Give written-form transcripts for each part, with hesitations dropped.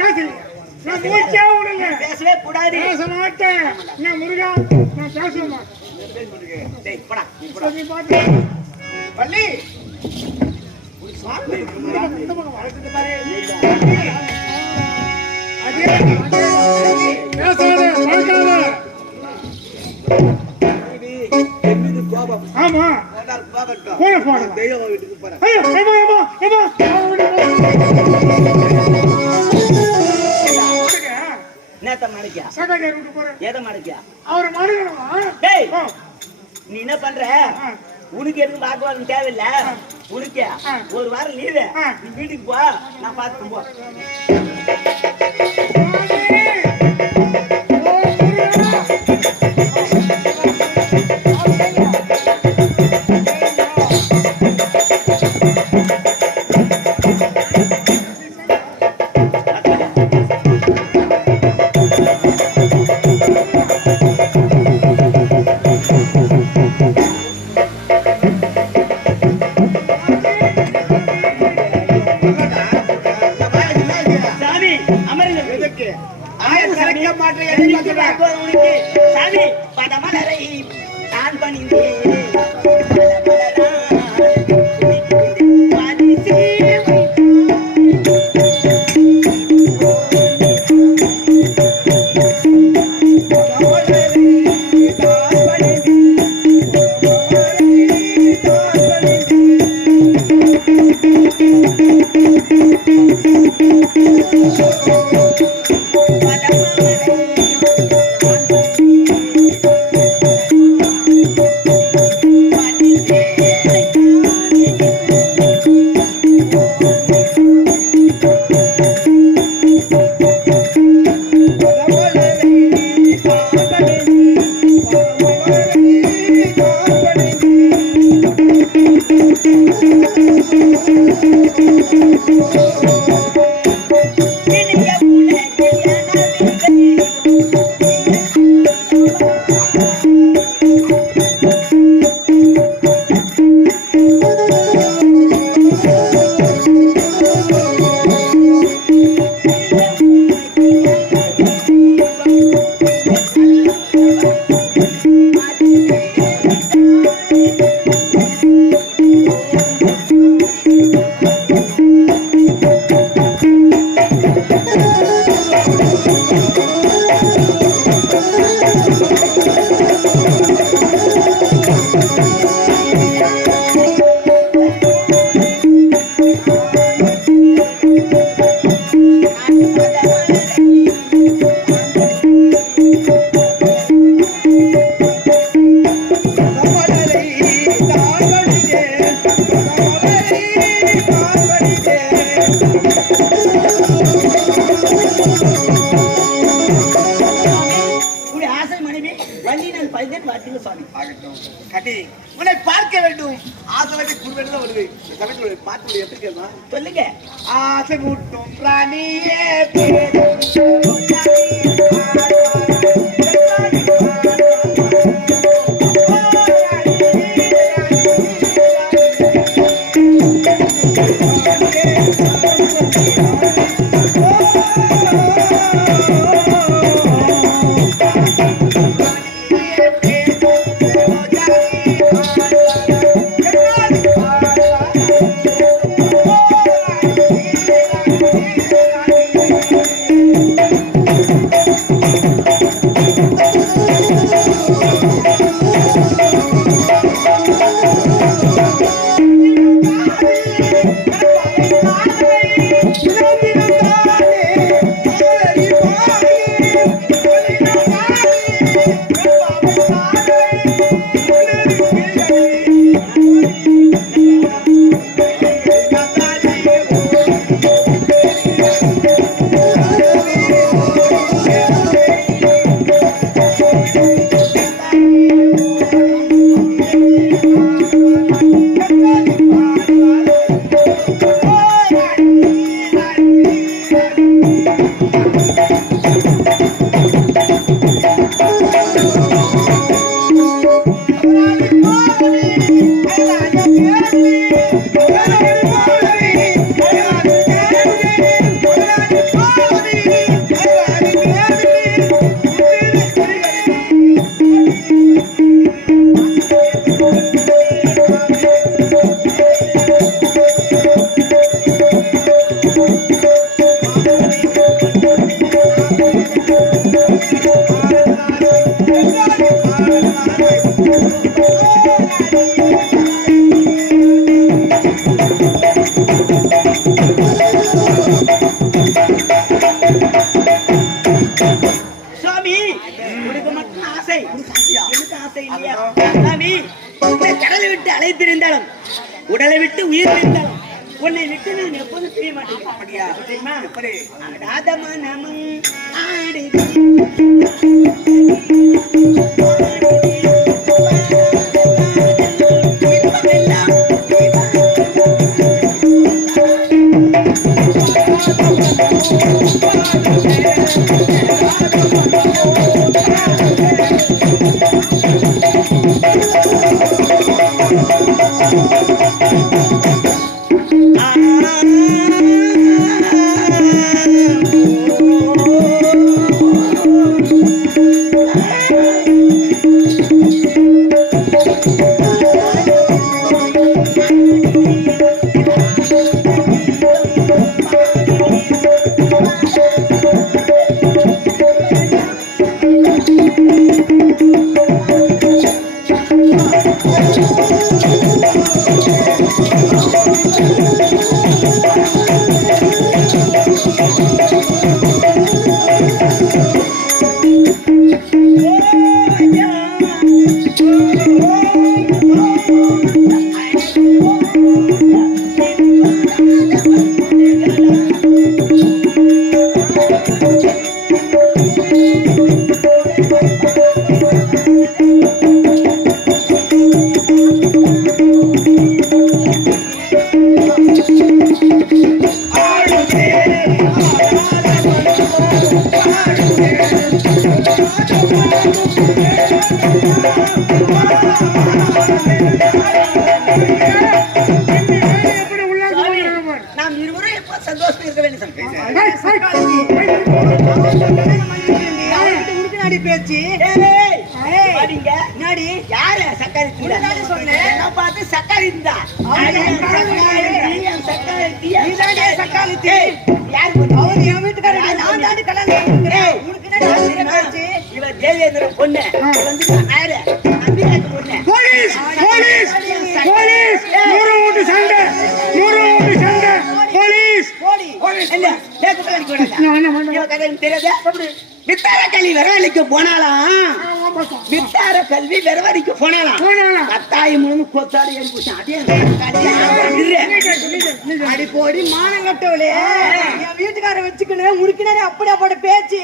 பேசல நான் மூச்சே விடுங்க. பேசவே கூடாது. பேச மாட்டேன். நான் முருகா நான் பேச மாட்டேன். டேய் போடா நீ பாத்து பள்ளி ஒரு சாமி இந்த பக்கம் வளர்த்துட்டு பாரு. அதே பேசாத மறக்காத. என்னது கோபம்? ஆமா போடார் கோபம். போட போட. தெய்வ வீட்டுக்கு போறேன். ஐயோ ஏமா நேத்த மாடிக்கா சகஜ வீட்டுக்கு போறேன். ஏத மாடிக்கா அவரை மாடுகணுமா? டேய் நீ என்ன பண்ற? உனக்கு எதுவும் பாக்குவாங்க தேவையில்ல. உனக்கு ஒரு வாரம் லீவு. நீ வீட்டுக்கு போ, நான் பாத்துட்டு போ. சாமி படமலரை நான் பணிந்தேன். உன்னை பார்க்க வேண்டும். ஆசைக்கு குருவெல்லாம் வருது. பார்த்து எப்படி கேட்கமா சொல்லுங்க. ஆசை கூட்டும் பிராணியே உடலை பிரிந்தாலும் உடலை விட்டு உயிர் பிரிந்தாலும் உன்னை விட்டு நான் எப்போதும் பிரிய மாட்டேன். அப்படியா? தெரியுமா? எப்படி? ராதமனமும் ஆடி நாம் இருவரும் எப்ப சந்தோஷமா இருக்க வேண்டும். பேச்சு யாரு சக்காரி சொன்ன பார்த்து சக்காரி இருந்தா இவ தேவேந்திரன் பொண்ணு போலீஸ் போலீஸ் போலீஸ் நூறு ஓட்டு சண்டை வித்தார கல்வி விரவழிக்கு போனாலாம் வித்தார கல்வி விரவழிக்கு போனாலாம் கத்தாயம் கொத்தாடி அடி போடி மானம் கட்டவளே என் வீட்டுக்கார வச்சுக்கணும் முறுக்கினாரு அப்படியே போட பேச்சு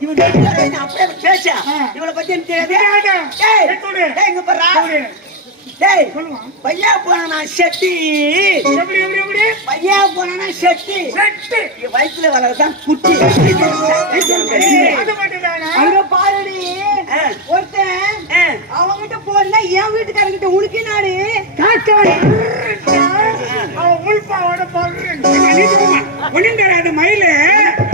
அப்படியே பேச்சா இவளை பத்தி தெரியாது. எங்க போறா பையா போனா செட்டி பையா போனா செட்டி வயிற்றுல வளர்தான் குட்டி அங்க பாருடி ஒருத்தன் அவங்கிட்ட போனா என் வீட்டுக்காரங்கிட்ட உனக்கினாரு ஒன்னும் தெரியாத மயில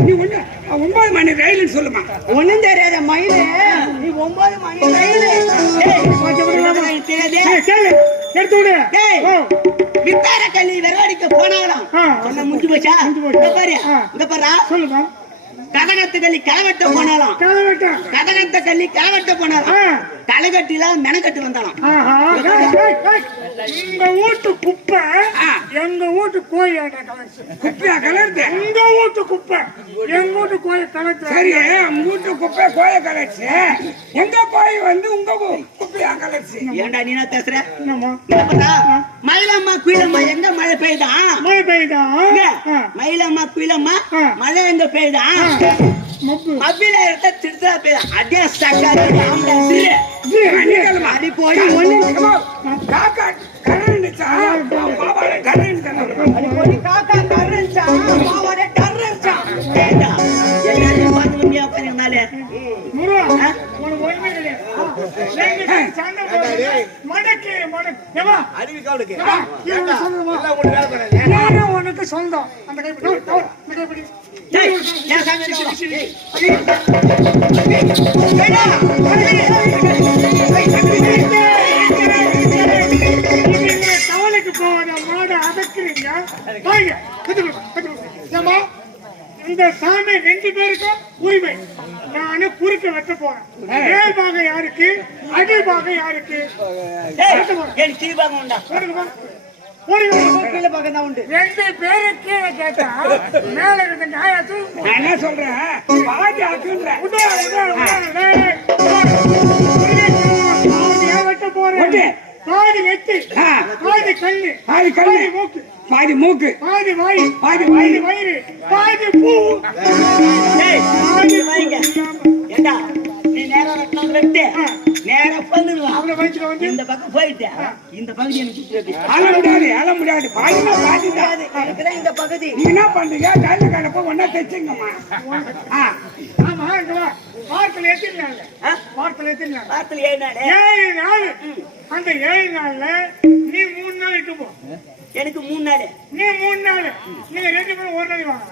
நீ 9 மணி ரயில்னு சொல்லுமா. ஒன்னும் தெரியாத மயில நீ 9 மணி ரயிலு வித்தார கல்வி விரவாடிக்க போனாலும் சொன்ன முடிஞ்சு போச்சா? பாரு இந்த பாரா சொல்லுமா. கதகத்து கல்லி களவெட்ட போனாலும் கதகத்த கல்லி களவெட்ட போனாலும் களகட்டில மெனக்கட்டு வந்தாலும் உங்க வீட்டு குப்பை எங்க வீட்டு கோழி குப்பையா கலர்ந்து உங்க வீட்டு குப்பை எங்க வீட்டு கோழி கலர்த்து சரி உங்க வீட்டு குப்பை கோழ கலர்ச்சி எங்க கோழி வந்து உங்க குப்பையா கலர்ச்சி ஏன்டா நீனா பேசுற மயிலம்மா குயிலம்மா எங்க மழை பெய்யுதா மயிலம்மா குயிலம்மா மழை எங்க பெய்யுதா மப்பில இருக்க திருத்தா பெய்யுதா அதே சக்காரி அடி போடி காக்கா கரண்டுச்சா பாபாட கரண்டு அடி போடி காக்கா கரண்டுச்சா பாபாட கரண்டுச்சா எல்லாரும் பார்த்து முடியா பாருங்கனாலே முருகா உனக்கு ஒண்ணுமே கிடையாது சண்டை போடுறது மடக்கி ஏமா அறிவி காவலுக்கு எல்லாம் உனக்கு சொந்தம் அந்த கைப்பிடி கவலைக்கு போவாத மாட அதக்கிறீங்க இந்த சாமி 2 பேருக்கும் உரிமை. நானு குறுக்க வெட்ட போறேன். மேல் பாகம் யாருக்கு அடி பாகம் யாருக்கு? உண்டு 2 பேருக்கு கேட்டா மேல இருக்க நியாயத்து என்ன சொல்றேன் பாதி ஆக்குன்றேன் வெட்ட போறேன் பாதி நெத்தி, பாதி கண்ணு, பாதி கண்ணு, பாதி மூக்கு, பாதி மூக்கு, பாதி வாய், பாதி பாதி வயிறு, பாதி பூ. டேய், இங்க வாங்க. ஏண்டா நீ நேரா ரத்னம் ரெட்டு நேரா பண்ணுவா அவனை வயிற்றுல வந்து இந்த பக்கம் போயிட்டு இந்த பகுதி எனக்கு சுத்தி அழ முடியாது பாதினா பாதிதான். இருக்கிற இந்த பகுதி நீ என்ன பண்றீங்க கையில கலப்ப ஒன்னா தைச்சுங்கம்மா. ஆமா இங்க வா. வாரத்துல எத்தனை நாள்? வாரத்துல எத்தனை நாள்? வாரத்துல 7 நாள் 7 நாள். அந்த 7 நாள்ல நீ 3 நாள் இட்டு போ. எனக்கு 3 நாள் நீ 3 நாள் நீங்க 2 பேரும் ஒரு நாள் வாங்க.